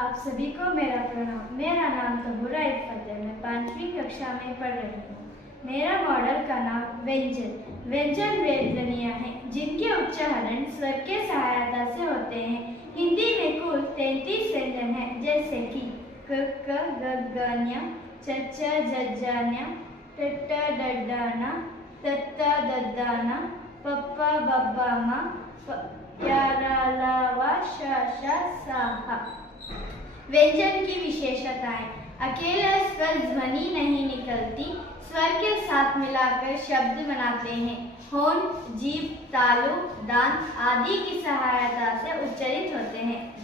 आप सभी को मेरा प्रणाम। मेरा नाम तबूरा इफ़्फ़त है। मैं 5वीं कक्षा में पढ़ रही हूँ। मेरा मॉडल का नाम व्यंजन वे ध्वनियाँ हैं जिनके उच्चारण स्वर के सहायता से होते हैं। हिंदी में कुल 33 व्यंजन हैं, जैसे कि क क ग ग ञ, च च ज ज ञ, ट ट ड ड न, त त द द न, प प ब ब म, य र ल व श श स ह। व्यंजन की विशेषताएं। अकेले स्वर ध्वनि नहीं निकलती, स्वर के साथ मिलाकर शब्द बनाते हैं। होंठ, जीभ, तालु, दांत आदि की सहायता से उच्चारित होते हैं।